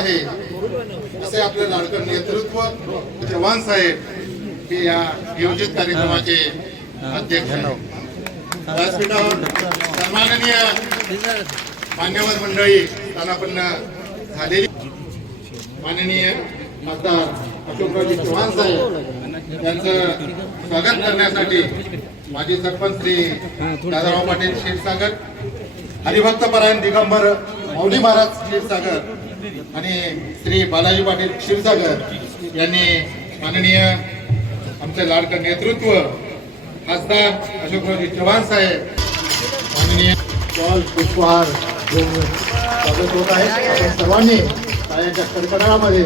आहे. असे आपले लाडकं नेतृत्व चव्हाण साहेब हे या नियोजित कार्यक्रमाचे अध्यक्ष व्यासपीठावर सन्माननीय मान्यवर मंडळी स्थानापन्न झालेली माननीय खासदार अशोकरावजी चव्हाण साहेब यांचं स्वागत करण्यासाठी माजी सरपंच श्री दादाराव पाटील क्षीरसागर हरिभक्त परायण दिगंबर मौली महाराज क्षीरसागर आणि श्री बालाजी पाटील क्षीरसागर यांनी माननीय आमचे लाडकं नेतृत्व खासदार अशोकरावजी चव्हाण साहेब माननीय पॉल पुष्पहार स्वागत होत आहे. आपण सर्वांनी टाळ्याच्या कडकडामध्ये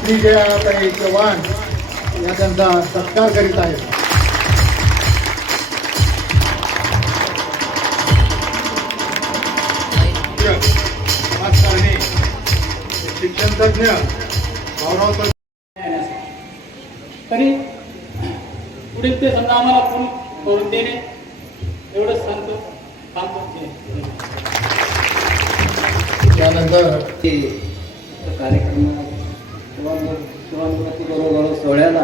श्री जयाताई चव्हाण या त्यांचा सत्कार करीत आहेत. तज्ञ भाऊराव तरी पुढील ते समजा आम्हाला फोन करून देणे एवढंच सांगतो सांगतो ते. त्यानंतर की कार्यक्रमात शिवानुमती बरोबर सोहळ्याला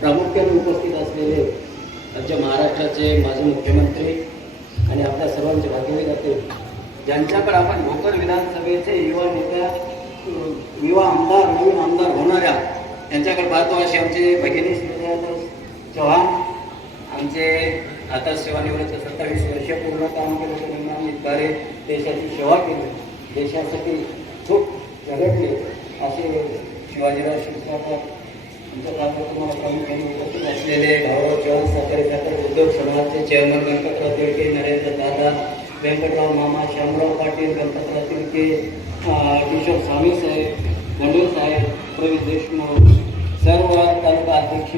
प्रामुख्याने उपस्थित असलेले राज्य महाराष्ट्राचे माजी मुख्यमंत्री आणि आपल्या सर्वांचे भाग्यवी जाते ज्यांच्याकडे आपण भोकर विधानसभेचे युवा नेत्या अं, युवा आमदार नवीन आमदार होणाऱ्या आमच्याकडे पाहतो असे आमचे भगिनी चव्हाण आमचे आता सेवानिवृत्त सत्तावीस वर्ष पूर्ण काम केलं द्वारे देशाची सेवा केली. देशासाठी खूप झगडले असे शिवाजीराव शिरसागर आमच्या गावात तुम्हाला प्रामुख्याने उपस्थित असलेले भाऊराव चव्हाण सहकारी साखर उद्योग समाजाचे चेअरमन व्यंकटराव तिळके नरेंद्र दादा व्यंकटराव मामा श्यामराव पाटील व्यंकटराव तिळके किशोर स्वामी साहेब गंडूर साहेब प्रवीण देशमुख सर्व तालुका अध्यक्ष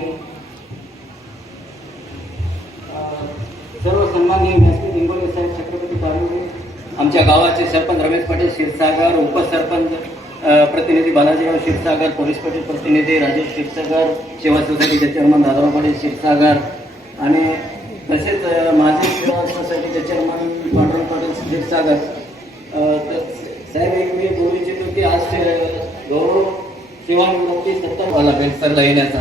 सर्व सन्माननीय व्यासपीठ हिंगोली साहेब छत्रपती पालवे आमच्या गावाचे सरपंच रमेश पाटील क्षीरसागर उपसरपंच प्रतिनिधी बालाजीराव क्षीरसागर पोलीस पाटील प्रतिनिधी राजेश क्षीरसागर सेवा सोसायटीचे चेअरमन दादाराव पाटील क्षीरसागर आणि तसेच माझे सेवा सोसायटीचे चेअरमन पांडुरंग पाटील क्षीरसागर. साहेब एक मी बोलू इच्छितो की आज सेवानिवृत्ती सत्तर मला बेलसरला येण्याचा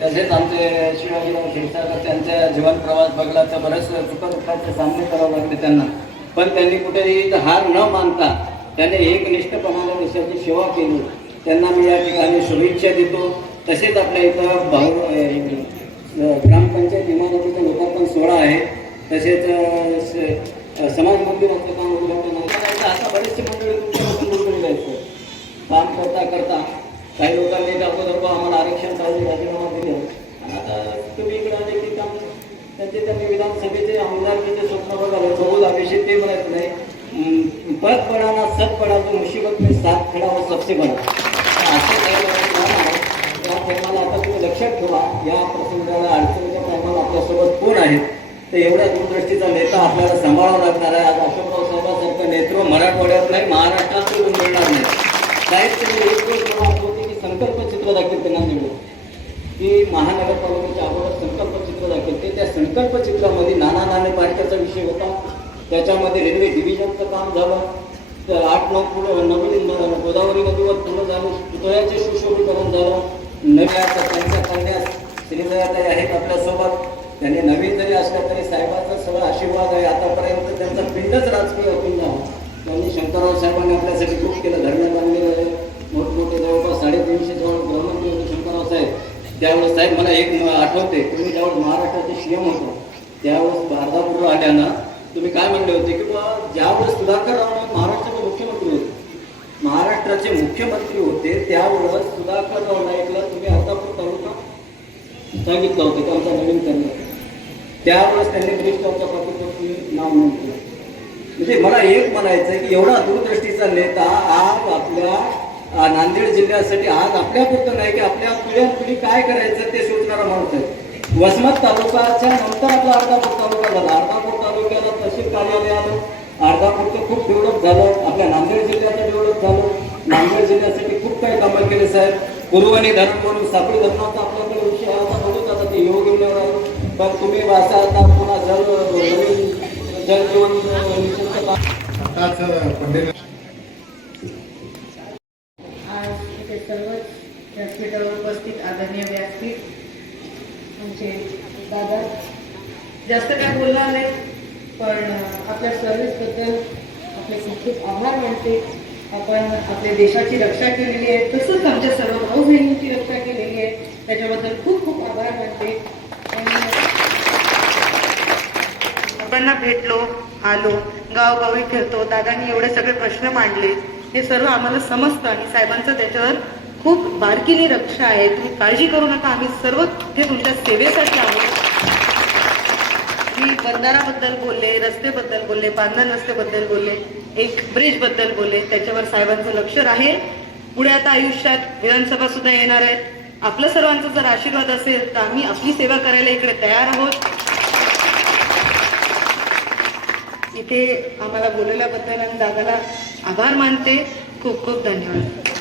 तसेच आमचे शिवाजीराव क्षीरसागर त्यांचा जीवन प्रवास बघला तर बरेच सुखदुःखाचे सामने करावे लागले त्यांना. पण त्यांनी कुठेही हार न मानता त्याने एकनिष्ठपणाने देशाची सेवा केली. त्यांना मी या ठिकाणी शुभेच्छा देतो. तसेच आपल्या इथं भाऊ ग्रामपंचायत इमारतीचा लोकार्पण सोहळा आहे. तसेच समाज मंदिर अं, काम उद्घाटन आता बरेचसे मंडळी काम करता करता. काही लोकांनी दाखवत आम्हाला आरक्षण चालू राजीनामा दिले. आणि आता तुम्ही इकडे आले की काम त्यांचे त्यांनी विधानसभेचे आमदारकीचे स्वप्न बघावे बहुल अभिषेक ते म्हणत नाही. हम्म, पद पडाना सत पडा तो मुसीबत मी साथ खडा व सबसे बडा असं त्या टायमाला आता तुम्ही लक्षात ठेवा या प्रसंगाला अडचणीच्या टायमाला आपल्यासोबत कोण आहेत? तर एवढ्या दूरदृष्टीचा नेता आपल्याला सांभाळावा लागणार आहे. आज अशोकराव साहेबांसारखं नेतृत्व मराठवाड्यात नाही महाराष्ट्रात मिळणार नाही साहेब तुम्ही संकल्पचित्र दाखल त्यांना निवडलं की महानगरपालिकेच्या अगोदर संकल्पचित्र दाखल ते त्या संकल्पचित्रामध्ये नाना नाणे पार्ट्याचा विषय होता. त्याच्यामध्ये रेल्वे डिव्हिजनचं काम झालं. तर आठ नऊ पुढं नवीन गोदावरी नदीवर पुढं झालं पुतळ्याचे सुशोभीकरण झालं. नव्या त्यांच्या कन्या श्रीदयाताई आहेत आपल्यासोबत. त्यांनी नवीन जरी असल्या तरी साहेबांचा सगळा आशीर्वाद आहे. आतापर्यंत त्यांचा पिंडच राजकीय पिंड ना त्यांनी शंकरराव साहेबांनी आपल्यासाठी खूप केलं. धरणं बांधलेलं. आहे जवळपास साडेतीनशे जवळ गृहमंत्री शंकरराव साहेब. त्यावेळेस साहेब मला एक आठवते तुम्ही ज्यावेळेस महाराष्ट्राचे सीएम होतो त्यावेळेस भारतापूर्व आल्यानं तुम्ही काय म्हणले होते की बा ज्यावेळेस सुधाकर राव महाराष्ट्राचे मुख्यमंत्री होते महाराष्ट्राचे मुख्यमंत्री होते त्यावेळेस सुधाकर राव नाईकला तुम्ही अर्धापूर तालुका सांगितलं होतं की आमचा नवीन करणार त्यावेळेस त्यांनी ब्रिस्टॉपच्या पाठीवर नाव नोंद केलं म्हणजे मला एक म्हणायचं की एवढा दूरदृष्टीचा नेता आज आपल्या नांदेड जिल्ह्यासाठी आज आपल्यापुरतं नाही की आपल्या पिढ्या पिढी काय करायचं ते सोचणारा माणूस आहे वसमत तालुकाच्या नंतर आपला अर्धापूर तालुका झाला. अर्धापूर तालुक्याला तहसील कार्यालय आलं अर्धापूरचं खूप डेव्हलप झालं. आपल्या नांदेड जिल्ह्याचं डेव्हलप झालं. नांदेड जिल्ह्यासाठी खूप काही कामं केले साहेब. पूर्वने धरण करून साखळी धरणाचा आपल्याकडे विषय आता बघूच आता ते योग येऊन येणार पण तुम्ही वाचा आता पुन्हा जल जलजीवन जीवन मिशनचं व्यासपीठावर उपस्थित आदरणीय व्यासपीठ आमचे दादा. जास्त काय बोलणार नाही पण आपल्या सर्व्हिसबद्दल आपले खूप खूप आभार मानते. आपण आपल्या देशाची रक्षा केलेली आहे तसंच आमच्या सर्व भाऊ बहिणींची रक्षा केलेली आहे. त्याच्याबद्दल खूप खूप आभार मानते. आणि भेटलो आलो गावगावी फिरतो दादांनी एवढे सगळे प्रश्न मांडले. हे सर्व आम्हाला समजतं आणि साहेबांचं त्याच्यावर खूप बारकीने रक्षा आहे. तुम्ही काळजी करू नका. आम्ही सर्व ते तुमच्या सेवेसाठी आहोत. मी बंधाराबद्दल बोलले रस्तेबद्दल बोलले बांधण रस्तेबद्दल बोलले एक ब्रिजबद्दल बोलले. त्याच्यावर साहेबांचं लक्ष राहील. पुढे आता आयुष्यात विधानसभा सुद्धा येणार आहे. आपलं सर्वांचा जर आशीर्वाद असेल तर आम्ही आपली सेवा करायला इकडे तयार आहोत. इथे आम्हाला बोलवल्याबद्दल आणि दादाला आभार मानते. खूप खूप धन्यवाद.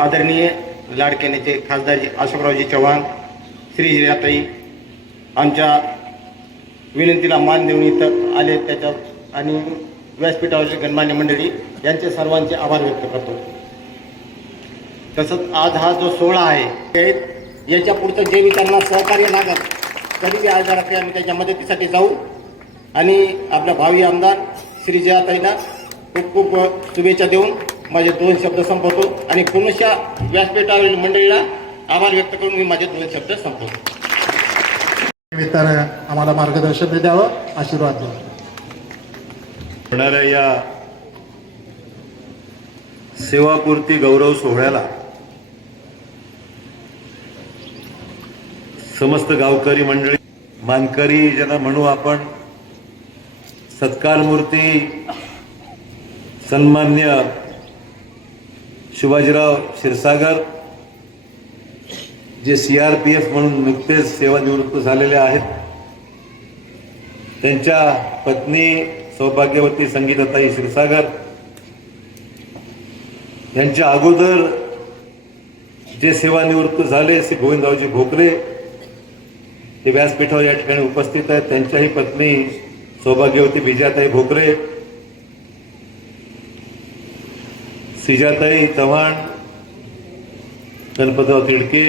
आदरणीय लाडके नेते खासदारजी अशोकरावजी चव्हाण श्री जिराताई आमच्या विनंतीला मान देऊन इथं आले त्याच्या आणि व्यासपीठावरची गणमान्य मंडळी यांचे सर्वांचे आभार व्यक्त करतो. तसंच आज हा जो सोहळा आहे ते याच्या पुढचं जे विचारांना सहकार्य लागत तरी आज जरा आम्ही त्याच्या मदतीसाठी जाऊ. आणि आपल्या भावी आमदार श्री जयाताईला खूप खूप शुभेच्छा देऊन माझे दोन शब्द संपवतो आणि पुनशा व्यासपीठावरील मंडळीला आभार व्यक्त करून मी माझे दोन शब्द संपवतो. निमित्तानं आम्हाला मार्गदर्शन द्यावं आशीर्वाद द्यावा. होणाऱ्या या सेवापूर्ती गौरव सोहळ्याला समस्त गावकरी मंडळी मानकरी ज्यांना म्हणू आपण सत्कार मूर्ती सन्मान्य शिवाजीराव क्षीरसागर जे सी आर पी एफ म्हणून नुकतेच सेवानिवृत्त झालेले आहेत त्यांच्या पत्नी सौभाग्यवती संगीताताई क्षीरसागर यांच्या अगोदर जे सेवानिवृत्त झाले श्री गोविंदरावजी भोकरे ते व्यासपीठावर या ठिकाणी उपस्थित आहेत. त्यांच्याही पत्नी सौभाग्यवती विजयाताई भोकरे सिजाताई चव्हाण गणपतराव तिडके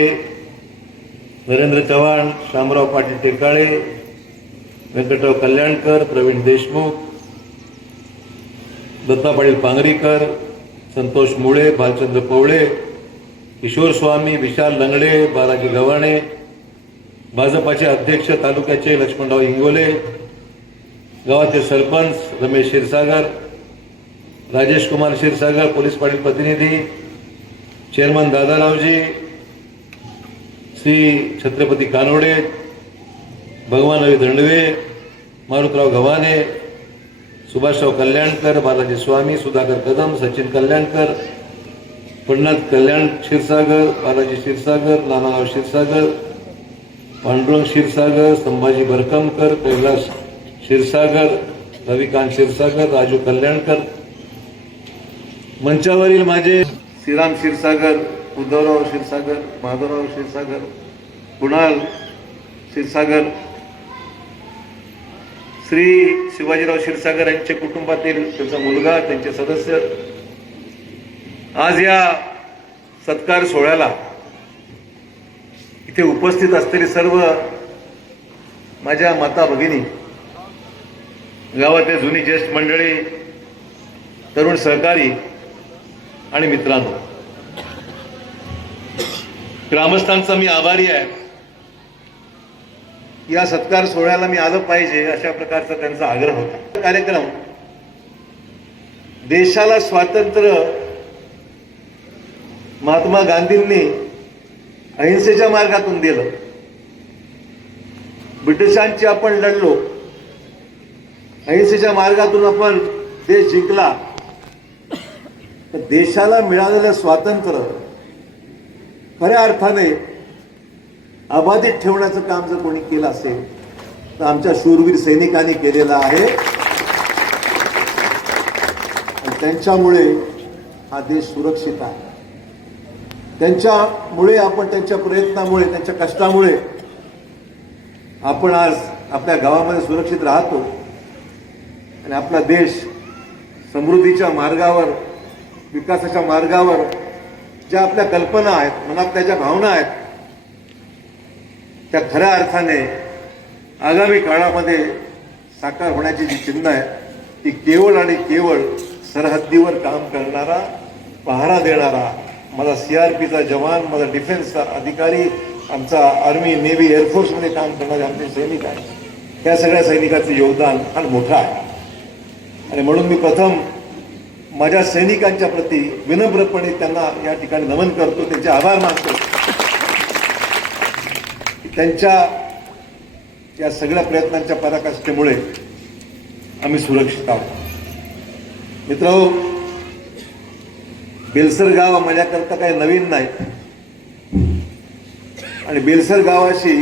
नरेंद्र चव्हाण शामराव पाटील टेकाळे व्यंकटराव कल्याणकर प्रवीण देशमुख दत्ता पाटील पांगरीकर संतोष मुळे भालचंद्र पवळे किशोर स्वामी विशाल लंगडे बालाजी गव्हाणे भाजपाचे अध्यक्ष तालुक्याचे लक्ष्मणराव इंगोले गावाचे सरपंच रमेश क्षीरसागर राजेश कुमार क्षीरसागर पोलीस पाटील प्रतिनिधी चेअरमन दादारावजी श्री छत्रपती कानोडे भगवानराव दंडवे मारुतराव गव्हाणे सुभाषराव कल्याणकर बालाजी स्वामी सुधाकर कदम सचिन कल्याणकर पंडनाथ कल्याण क्षीरसागर बालाजी क्षीरसागर नानाराव क्षीरसागर पांडुरंग क्षीरसागर संभाजी भरकमकर कैलास क्षीरसागर रविकांत क्षीरसागर राजू कल्याणकर मंचावरील माझे श्रीराम क्षीरसागर उद्धवराव क्षीरसागर माधवराव क्षीरसागर कुणाल क्षीरसागर श्री शिवाजीराव क्षीरसागर यांच्या कुटुंबातील त्यांचा मुलगा त्यांचे सदस्य. आज या सत्कार सोहळ्याला इथे उपस्थित असलेले सर्व माझ्या माता भगिनी गावातले जुनी ज्येष्ठ मंडळी तरुण सहकारी आणि मित्रांनो ग्रामस्थांचा मी आभारी आहे. या सत्कार सोहळ्याला मी आलं पाहिजे अशा प्रकारचा त्यांचा आग्रह होता. कार्यक्रम देशाला स्वातंत्र्य महात्मा गांधींनी अहिंसेच्या मार्गातून दिलं. ब्रिटिशांची आपण लढलो. अहिंसेच्या मार्गातून आपण देश जिंकला. तर देशाला मिळालेलं स्वातंत्र्य खऱ्या अर्थाने अबाधित ठेवण्याचं काम जर कोणी केलं असेल तर आमच्या शूरवीर सैनिकांनी केलेलं आहे. त्यांच्यामुळे हा देश सुरक्षित आहे. त्यांच्यामुळे आपण त्यांच्या प्रयत्नामुळे त्यांच्या कष्टामुळे आपण आज आपल्या गावामध्ये सुरक्षित राहतो. आणि आपला देश समृद्धीच्या मार्गावर विकासाच्या मार्गावर ज्या आपल्या कल्पना आहेत मनातल्या ज्या भावना आहेत त्या खऱ्या अर्थाने आगामी काळामध्ये साकार होण्याची जी चिन्ह आहे ती केवळ आणि केवळ सरहद्दीवर काम करणारा पहारा देणारा माझा सीआरपीचा जवान माझा डिफेन्सचा अधिकारी आमचा आर्मी नेव्ही एअरफोर्समध्ये काम करणारे आमचे सैनिक आहेत. या सगळ्या सैनिकाचं योगदान फार मोठं आहे. आणि म्हणून मी प्रथम माझ्या सैनिकांच्या प्रती विनम्रपणे त्यांना या ठिकाणी नमन करतो त्यांचे आभार मानतो. त्यांच्या या सगळ्या प्रयत्नांच्या पराकाष्ठेमुळे आम्ही सुरक्षित आहोत. मित्र बेलसर गाव माझ्याकरता काही नवीन नाही. आणि बेलसर गावाशी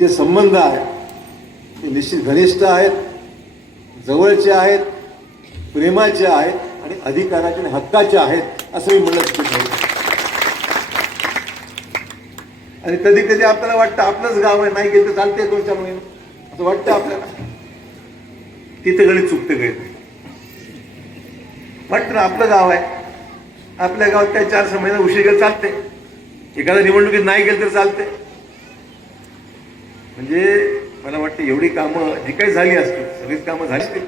जे संबंध आहेत ते निश्चित घनिष्ठ आहेत जवळचे आहेत प्रेमाचे आहेत आणि अधिकाराचे आणि हक्काचे आहेत असं मी म्हणलं चुकीचं नाही. आणि कधी कधी आपल्याला वाटतं आपलंच गाव आहे नाही गेलं तर चालते दोन चार महिने असं वाटतं आपल्याला. तिथे गणित चुकते गणित वाटतं ना आपलं गाव आहे. आपल्या गावात काही चार सहा महिने उशीर गेलं चालते एखाद्या निवडणुकीत नाही गेलं तर चालते म्हणजे मला वाटतं एवढी कामं जी काही झाली असतील सगळीच कामं झाली असतील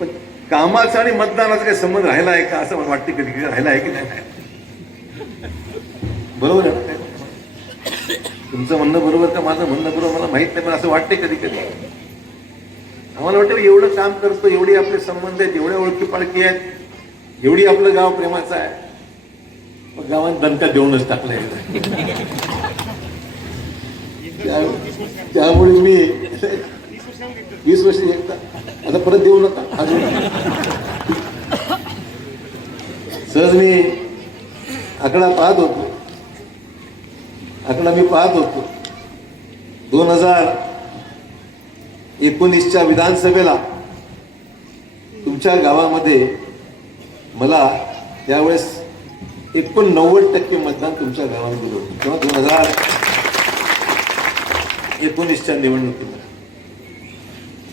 पण कामाचा आणि मतदानाचा काही संबंध राहिला आहे का? असं मला वाटते कधी कधी राहिला आहे की नाही? बरोबर आहे. तुमचं म्हणणं बरोबर का माझं म्हणणं बरोबर मला माहीत नाही पण असं वाटतंय कधी कधी आम्हाला वाटतं एवढं काम करतो एवढे आपले संबंध आहेत एवढ्या ओळखी पाळखी आहेत एवढी आपलं गाव प्रेमाचं आहे. मग गावात दणका देऊनच टाकलंय त्या- त्यामुळे मी वीस वर्ष एकदा आता परत देऊ नका. अजून. सहज मी आकडा पाहत होतो. आकडा मी पाहत होतो. दोन हजार एकोणीसच्या विधानसभेला तुमच्या गावामध्ये मला त्यावेळेस एकोणनव्वद टक्के मतदान तुमच्या गावात दिलं होतं. किंवा दोन हजार एकोणीसच्या निवडणुकीला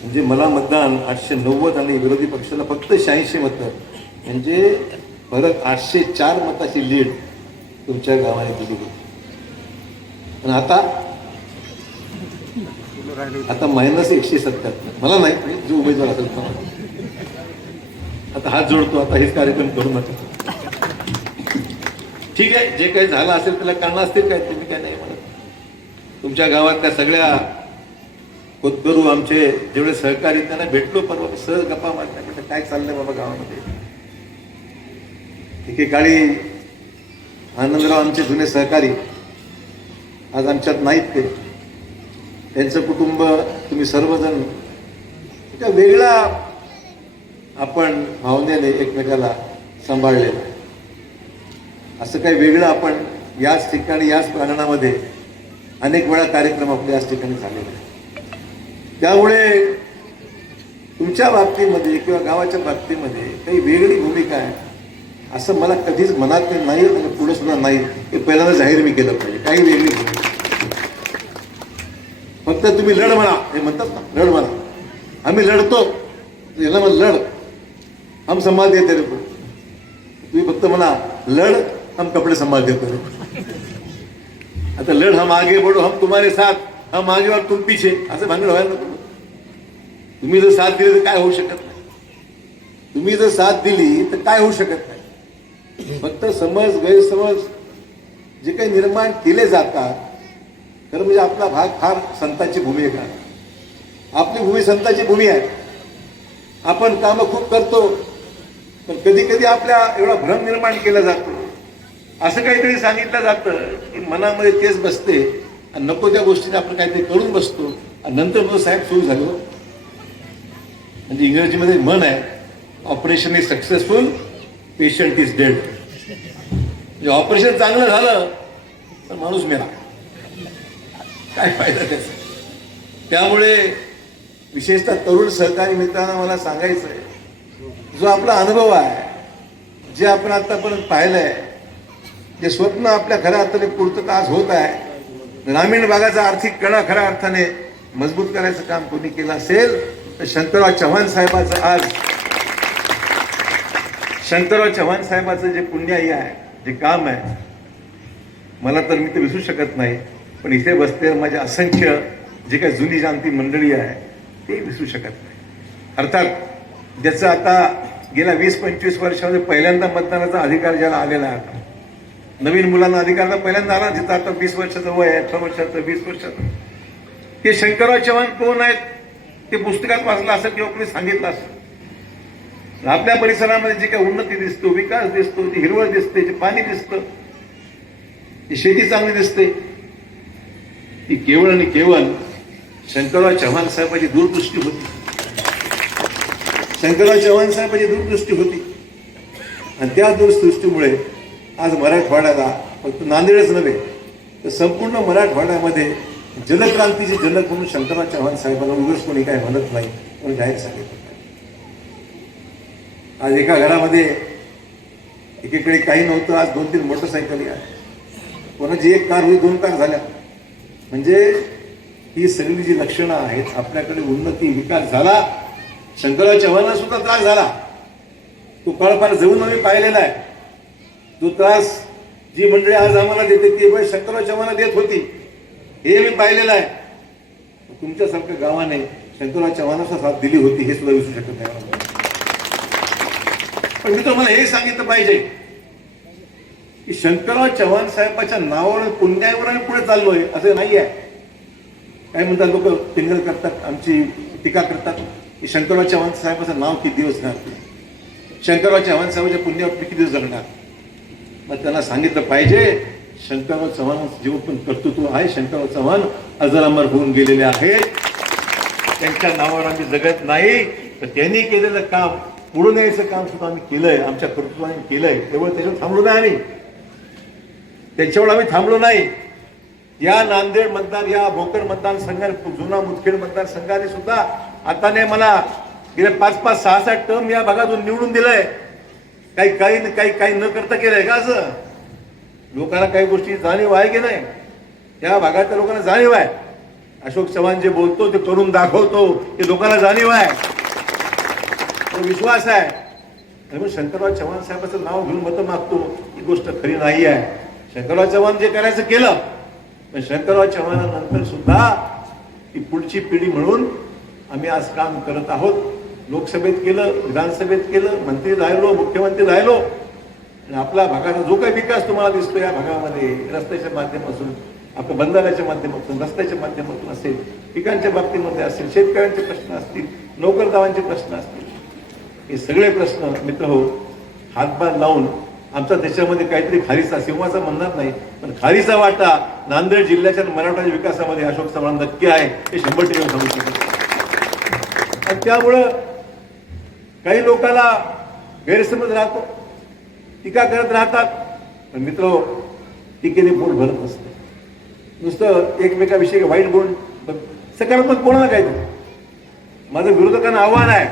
म्हणजे मला मतदान आठशे नव्वद आणि विरोधी पक्षाला फक्त शहाऐंशी मतं. म्हणजे परत आठशे चार मताची लीड तुमच्या गावाने दिली होती. आणि आता आता मायनस एकशे सत्त्याहत्तर. मला नाही जो उमेदवार असेल तो. आता हात जोडतो आता हेच कार्यक्रम करू नका. ठीक आहे जे काही झालं असेल त्याला कारण असतील काय तुम्ही काय नाही म्हणत. तुमच्या गावातल्या सगळ्या होतकरू आमचे जेवढे सहकारी त्यांना भेटलो परवा सहज गप्पा मारल्या म्हटलं काय चाललंय बाबा गावामध्ये एकेकाळी आनंदराव आमचे जुने सहकारी आज आमच्यात नाहीत ते त्यांचं कुटुंब तुम्ही सर्वजण एका वेगळा आपण भावनेने एकमेकाला सांभाळलेलं आहे. असं काही वेगळं आपण याच ठिकाणी याच प्रांगणामध्ये अनेक वेळा कार्यक्रम आपले याच ठिकाणी झालेले आहेत. त्यामुळे तुमच्या बाबतीमध्ये किंवा गावाच्या बाबतीमध्ये काही वेगळी भूमिका आहे. असं मला कधीच मनात नाही आणि पुढे सुद्धा नाही. हे पहिल्यांदा जाहीर मी केलं पाहिजे. काही वेगळी भूमिका फक्त तुम्ही लढ म्हणा. हे म्हणतात ना लढ म्हणा. आम्ही लढतो. याला म्हण लढ. हम संभाल देते रे तुम्ही फक्त म्हणा लढ हम कपडे संभाल देतो आता लढ हम आगे बढ़ो हम तुम्हारे साथ. हा आगे और तुम असं भांडण व्हायला नको. तुम्ही जर साथ दिली तर काय होऊ शकत नाही. तुम्ही जर साथ दिली तर काय होऊ शकत नाही. फक्त समज गैरसमज जे काही निर्माण केले जातात खरं म्हणजे आपला भाग फार संतांची भूमिका आपली भूमी संतांची भूमी आहे. आपण कामं खूप करतो पण कधी कधी आपल्या एवढा भ्रम निर्माण केला जातो. असं काहीतरी सांगितलं जातं की मनामध्ये तेच बसते. आणि नको त्या गोष्टीने आपण काहीतरी करून बसतो. आणि नंतर मग साहेब सुरू झालो हो. म्हणजे इंग्रजीमध्ये म्हण आहे operation is successful patient is dead म्हणजे ऑपरेशन चांगलं झालं तर माणूस मेला. काय फायदा त्याचा? त्यामुळे विशेषतः तरुण सहकारी मित्रांना मला सांगायचं आहे जो आपला अनुभव आहे जे आपण आतापर्यंत पाहिलंय जे स्वप्न आपल्या खऱ्या अर्थाने पूर्तता आज होत आहे ग्रामीण भागाचा आर्थिक कणा खऱ्या अर्थाने मजबूत करायचं काम कोणी केलं असेल तर शंकरराव चव्हाण साहेबाचं आज शंकरराव चव्हाण साहेबाचं जे पुण्याई आहे जे काम आहे मला तर मी ते विसरू शकत नाही पण इथे बसलेले माझ्या असंख्य जे काही जुनी जाणती मंडळी आहे ते विसरू शकत नाही. अर्थात ज्याचं आता गेल्या वीस पंचवीस वर्षामध्ये पहिल्यांदा मतदानाचा अधिकार ज्याला आलेला आहे नवीन मुलांना अधिकार तर पहिल्यांदा आला तिथं आता वीस वर्षाचं वय आहे अठरा वर्षाचं वीस वर्षाचं. ते शंकरराव चव्हाण कोण आहेत? ते पुस्तकात वाचलं असं किंवा कोणी सांगितलं असं? आपल्या परिसरामध्ये जी काही उन्नती दिसतो विकास दिसतो ती हिरवळ दिसते जे पाणी दिसतं ती शेती चांगली दिसते ती केवळ आणि केवळ शंकरराव चव्हाण साहेबांची दूरदृष्टी होती. शंकरराव चव्हाण साहेबांची दूरदृष्टी होती. आणि त्या दूरदृष्टीमुळे आज मराठवाड्याला फक्त नांदेडच नव्हे तर संपूर्ण मराठवाड्यामध्ये जलक्रांतीचे जनक म्हणून शंकरराव चव्हाण साहेबांना उगस कोणी काय म्हणत नाही म्हणून जाहीर सांगितलं आज एका घरामध्ये एकीकडे काही नव्हतं आज दोन तीन मोटरसायकली आहे कोणाची एक कार होई दोन कार झाल्या. म्हणजे ही सगळी जी लक्षणं आहेत आपल्याकडे उन्नती विकास झाला. शंकरराव चव्हाणला सुद्धा त्रास झाला. तो काळ फार जवळून आम्ही पाहिलेला आहे. तो त्रास जी मंडळी आज आम्हाला देते ती वेळ शंकरराव चव्हाणला देत होती. हे मी पाहिलेलं आहे. तुमच्यासारख्या गावाने शंकरराव चव्हाणाचा साथ दिली होती हे सुद्धा विसरू शकत नाही. पण मी तुम्हाला हे सांगितलं पाहिजे की शंकरराव चव्हाण साहेबाच्या नावावर पुण्यावर आम्ही पुढे चाललोय असं नाही आहे काय म्हणतात लोक टिंगल करतात आमची टीका करतात. की शंकरराव चव्हाण साहेबाचं नाव किती दिवस घालते शंकरराव चव्हाण साहेबाच्या पुण्यावर किती दिवस जगणार? मग त्यांना सांगितलं पाहिजे शंकरराव चव्हाण जेव्हा पण कर्तृत्व आहे शंकरराव चव्हाण अजरामर होऊन गेलेले आहेत त्यांच्या नावावर आम्ही जगत नाही तर त्यांनी केलेलं काम पुढे न्यायचं काम सुद्धा आम्ही केलंय आमच्या कर्तृत्वाने केलंय. तेव्हा त्याच्यावर थांबलो नाही आम्ही. त्यांच्यावर आम्ही थांबलो नाही. या नांदेड मतदार या भोकर मतदारसंघाने जुना मुदखेड मतदारसंघाने सुद्धा आता मला गेल्या पाच पाच सहा सहा टर्म या भागातून निवडून दिलंय. काही काही काही काही न करता केलंय का असं? लोकांना काही गोष्टी जाणीव आहे की नाही? त्या भागातल्या लोकांना जाणीव आहे. अशोक चव्हाण जे बोलतो ते करून दाखवतो ते लोकांना जाणीव आहे. तो विश्वास आहे. त्यामुळे शंकरराव चव्हाण साहेबाचं नाव घेऊन मतं मागतो ही गोष्ट खरी नाही आहे. शंकरराव चव्हाण जे करायचं केलं पण शंकरराव चव्हाणानंतर सुद्धा ती पुढची पिढी म्हणून आम्ही आज काम करत आहोत. लोकसभेत केलं विधानसभेत केलं मंत्री राहिलो मुख्यमंत्री राहिलो. आणि आपल्या भागाचा जो काही विकास तुम्हाला दिसतो या भागामध्ये रस्त्याच्या माध्यमातून आपल्या बंधाऱ्याच्या माध्यमातून रस्त्याच्या माध्यमातून असेल पिकांच्या बाबतीमध्ये असेल शेतकऱ्यांचे प्रश्न असतील नोकरदारांचे प्रश्न असतील हे सगळे प्रश्न मित्र हो हातभार लावून आमचा त्याच्यामध्ये काहीतरी खारीचा सिंहाचा म्हणणार नाही पण खारीचा वाटा नांदेड जिल्ह्याच्या आणि मराठवाड्याच्या विकासामध्ये अशोक चव्हाण नक्की आहे हे शंभर टक्के सांगू शकतो. आणि त्यामुळं काही लोकांना गैरसमज राहतो. टीका करत राहतात. पण मित्र टीकेने पोट भरत नसतं. नुसतं एकमेकाविषयी वाईट बोल सकारात्मक बोला ना काहीतरी माझं विरोधकांना आव्हान आहे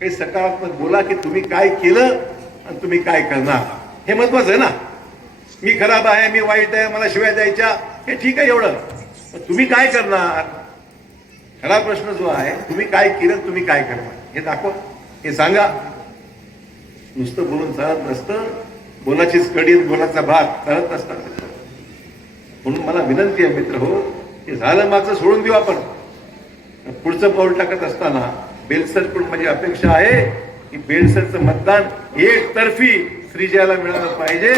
काही सकारात्मक बोला की तुम्ही काय केलं आणि तुम्ही काय करणार. हे महत्वाचं आहे ना? मी खराब आहे मी वाईट आहे मला शिवाय द्यायच्या हे ठीक आहे एवढं. पण तुम्ही काय करणार? खरा प्रश्न जो आहे तुम्ही काय केलं तुम्ही काय करणार? हे दाखवा. हे सांगा. नुसतं बोलून चालत नसतं. बोलाचीच कडी बोलाचा भात चालत नसतात. म्हणून मला विनंती आहे मित्र हो हे झालं मागचं सोडून देऊ आपण. पुढचं पाऊल टाकत असताना बेलसरकडून माझी अपेक्षा आहे की बेलसरचं मतदान एकतर्फी श्रीजयाला मिळालं पाहिजे.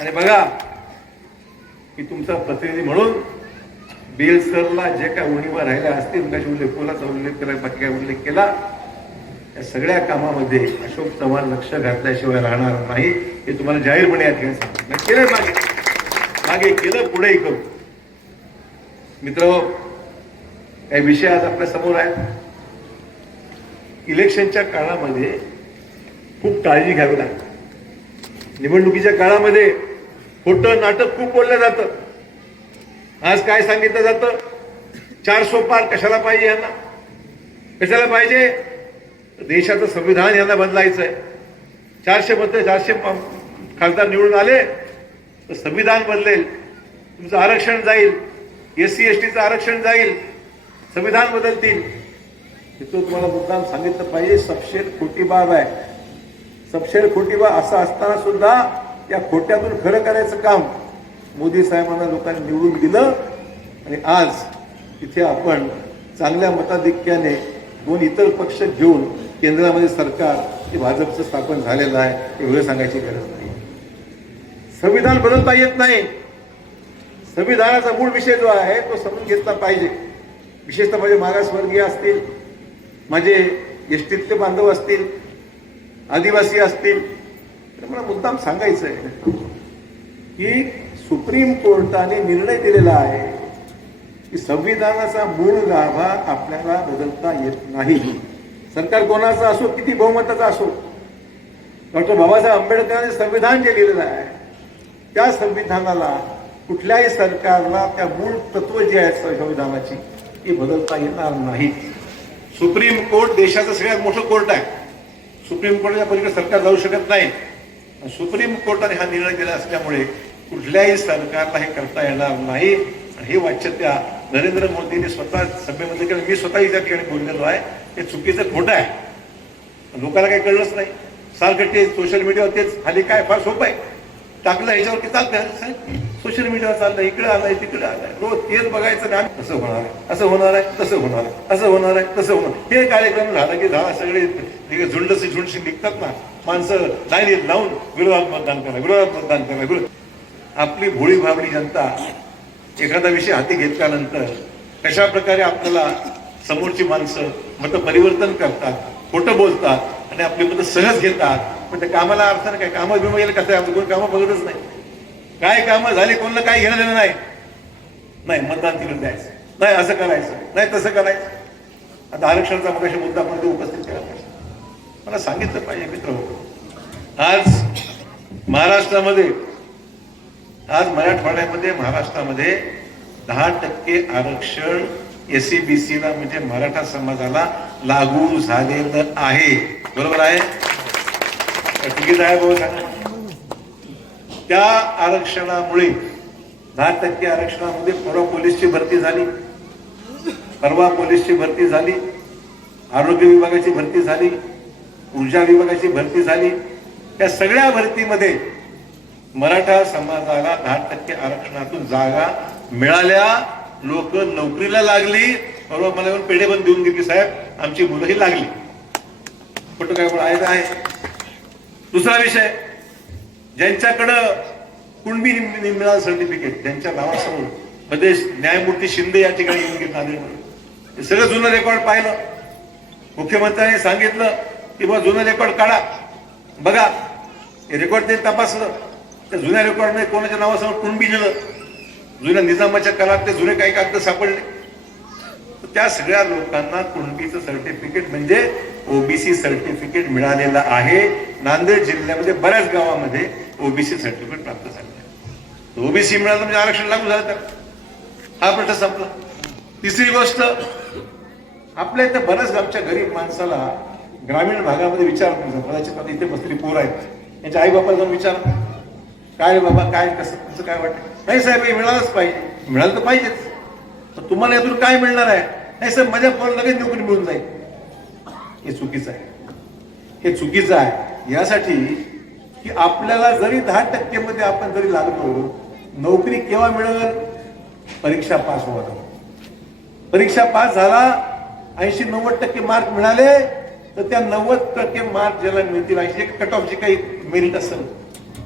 आणि बघा की तुमचा प्रतिनिधी म्हणून बेलसरला जे काय उणीवा राहिल्या असतील कशी उल्लेख पुलाचा उल्लेख केला बाकी काय उल्लेख केला? या सगळ्या कामामध्ये अशोक चव्हाण लक्ष घातल्याशिवाय राहणार नाही हे तुम्हाला जाहीरपणे या ठिकाणी सांगितलं मागे. मागे केलं पुढेही करू. मित्र काही विषय आज आपल्यासमोर आहेत. इलेक्शनच्या काळामध्ये खूप काळजी घ्यावी लागते. निवडणुकीच्या काळामध्ये खोटं नाटक खूप बोललं जातं. आज काय सांगितलं जातं? चार सोपार कशाला पाहिजे यांना? कशाला पाहिजे? देशाचं संविधान यांना बदलायचं आहे चारशे मध्ये चारशे प- खासदार निवडून आले तर संविधान बदलेल. तुमचं आरक्षण जाईल. एस सी एस टीचं आरक्षण जाईल. संविधान बदलतील. तो तुम्हाला मुद्दाम सांगितलं पाहिजे सपशेर खोटी बाब आहे. सपशेर खोटी बाब असं असताना सुद्धा या खोट्यातून खरं करायचं काम मोदी साहेबांना लोकांनी निवडून दिलं आणि आज इथे आपण चांगल्या मताधिक्याने दोन इतर पक्ष घेऊन केंद्रामध्ये सरकार हे भाजपचं स्थापन झालेलं आहे एवढं सांगायची गरज नाही. संविधान बदलता येत नाही. संविधानाचा मूळ विषय जो आहे तो समजून घेतला पाहिजे. विशेषतः माझे मागासवर्गीय असतील माझे एसटीतले बांधव असतील आदिवासी असतील तर मला मुद्दाम सांगायचं आहे की सुप्रीम कोर्टाने निर्णय दिलेला आहे की संविधानाचा मूळ गाभा आपल्याला बदलता येत नाही. सरकार कोणाचा असो किती बहुमताचा असो. डॉक्टर बाबासाहेब आंबेडकरांनी संविधान जे लिहिलेलं आहे त्या संविधानाला कुठल्याही सरकारला त्या मूळ तत्व जी आहेत संविधानाची ती बदलता येणार नाही. सुप्रीम कोर्ट देशाचं सगळ्यात मोठं कोर्ट आहे. सुप्रीम कोर्टाच्या पलीकडे सरकार जाऊ शकत नाही. आणि सुप्रीम कोर्टाने हा निर्णय दिला असल्यामुळे कुठल्याही सरकारला हे करता येणार नाही. हे वाच्य त्या नरेंद्र मोदींनी स्वतः सभेमध्ये केलं. मी स्वतः त्या ठिकाणी बोललेलो आहे. हे चुकीचं खोटं आहे. लोकांना काही कळलंच नाही. सारखं ते सोशल मीडियावर तेच खाली काय फार सोपं आहे. टाकलं ह्याच्यावर की चालतं सोशल मीडियावर चाललं इकडे आलंय तिकडे आलंय. रोज तेच बघायचं ना. असं होणार आहे. असं होणार आहे. तसं होणार आहे. असं होणार आहे. तसं होणार हे कार्यक्रम झालं की झाला. सगळे झुंडशी झुंडशी निघतात ना. माणसं लाईन लावून विरोधात मतदान करा विरोधात मतदान करा. विरोध आपली भोळी भाबडी जनता एखादा विषय हाती घेतल्यानंतर कशा प्रकारे आपल्याला समोरची माणसं मतं परिवर्तन करतात खोटं बोलतात आणि आपली मतं सहज घेतात पण त्या कामाला अर्थ नाही काय कामं बिम गेलं कसं आपण कोण कामं बघतच नाही. काय कामं झाली कोणाला काय घेणं देणं नाही. नाही मतदान तिकडे द्यायचं नाही असं करायचं. नाही तसं करायचं. आता आरक्षणाचा मगाशी मुद्दा पण तो उपस्थित केला. पाहिजे मला सांगितलं पाहिजे मित्र हो. आज महाराष्ट्रामध्ये आज मराठवाड्यामध्ये महाराष्ट्रामध्ये दहा टक्के आरक्षण एस सी बी ला म्हणजे मराठा समाजाला लागू झालेलं आहे. बरोबर आहे? चुकीचं आहे त्या आरक्षणामुळे दहा टक्के आरक्षणामध्ये परवा पोलीसची भरती झाली. परवा पोलीसची भरती झाली. आरोग्य विभागाची भरती झाली. ऊर्जा विभागाची भरती झाली. त्या सगळ्या भरतीमध्ये मराठा समाजाला दहा टक्के आरक्षणातून जागा मिळाल्या. लोक नोकरीला लागली. परवा मला येऊन पेढे पण देऊन गेली साहेब. आमची मुलंही लागली. कुठं काय आहे आहे दुसरा विषय. ज्यांच्याकडं कुणबी निम- सर्टिफिकेट ज्यांच्या नावासमोरमध्ये न्यायमूर्ती शिंदे या ठिकाणी येऊन घेतला हे सगळं जुनं रेकॉर्ड पाहिलं. मुख्यमंत्र्यांनी सांगितलं की बा जुनं रेकॉर्ड काढा. बघा. हे रेकॉर्ड ते तपासलं. त्या जुन्या रेकॉर्डमध्ये कोणाच्या नावासमोर कुणबी लिहिलं जुन्या निजामाच्या काळात ते जुने काही कागद सापडले. तर त्या सगळ्या लोकांना कुणबीचं सर्टिफिकेट म्हणजे ओबीसी सर्टिफिकेट मिळालेलं आहे. नांदेड जिल्ह्यामध्ये बऱ्याच गावामध्ये ओबीसी सर्टिफिकेट प्राप्त झाले ओबीसी मिळालं म्हणजे आरक्षण लागू झालं तर. हा प्रश्न संपला. तिसरी गोष्ट आपल्या इथं बऱ्याच गावच्या गरीब माणसाला ग्रामीण भागामध्ये विचार कदाचित आता इथे बसलेली पोर आहेत. यांच्या आई बापाला जाऊन विचार. काय बाबा काय कसं तुमचं काय वाटतं? नाही साहेब हे मिळालंच पाहिजे. मिळालं तर पाहिजेच. तर तुम्हाला यातून काय मिळणार आहे? नाही साहेब माझ्या पोराला लगेच नोकरी मिळून जाईल. हे चुकीचं आहे. हे चुकीचं आहे. यासाठी की आपल्याला जरी दहा टक्केमध्ये आपण जरी लागलो नोकरी केव्हा मिळेल? परीक्षा पास होत परीक्षा पास झाला ऐंशी नव्वद टक्के मार्क मिळाले तर त्या नव्वद टक्के मार्क ज्याला मिळतील ऐंशी कट ऑफ जे काही मेरिट असेल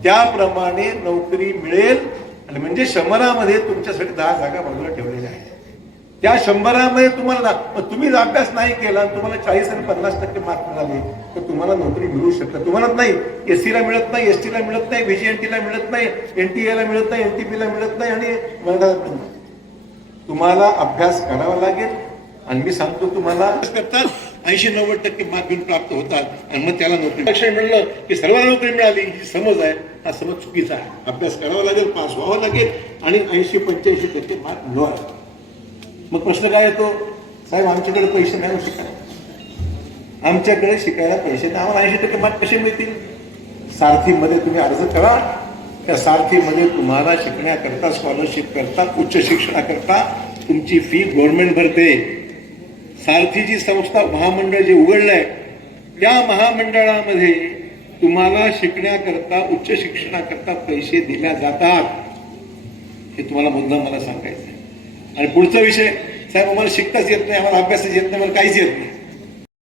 त्याप्रमाणे नोकरी मिळेल. आणि म्हणजे शंभरामध्ये तुमच्यासाठी दहा जागा बाजूला ठेवलेल्या आहेत. त्या शंभरामध्ये तुम्हाला मग तुम्ही जर अभ्यास नाही केला तुम्हाला चाळीस आणि पन्नास टक्के मार्क मिळाले तर तुम्हाला नोकरी मिळू शकतात. तुम्हाला नाही. एस ला मिळत नाही एस ला मिळत नाही व्हीजीएनटीला मिळत नाही एनटीएला मिळत नाही एनटीपीला मिळत नाही आणि मराठा मिळत नाही. तुम्हाला अभ्यास करावा लागेल. आणि मी सांगतो तुम्हाला करतात ऐंशी नव्वद टक्के मार्क प्राप्त होतात. आणि मग त्याला नोकरी आरक्षण मिळलं की सर्वांना नोकरी मिळाली ही समज आहे. हा सर्व चुकीचा आहे. अभ्यास करावा लागेल पास व्हावं लागेल आणि ऐंशी पंच्याऐंशी टक्के मार्क मिळवावे मग प्रश्न काय येतो? साहेब आमच्याकडे पैसे नाही शिकायला आमच्याकडे शिकायला पैसे नाही. आम्हाला ऐंशी टक्के मार्क कसे मिळतील? सारथीमध्ये तुम्ही अर्ज करा. त्या सारथीमध्ये तुम्हाला शिकण्याकरता स्कॉलरशिप करता उच्च शिक्षणाकरता तुमची फी गव्हर्नमेंट भरते. सारथी जी संस्था महामंडळ जे उघडलंय त्या महामंडळामध्ये तुम्हाला शिकण्याकरता उच्च शिक्षणाकरता पैसे दिल्या जातात. हे तुम्हाला मुद्दा मला सांगायचं आहे आणि पुढचा विषय साहेब आम्हाला शिकताच येत नाही आम्हाला अभ्यासच येत नाही मला काहीच येत नाही.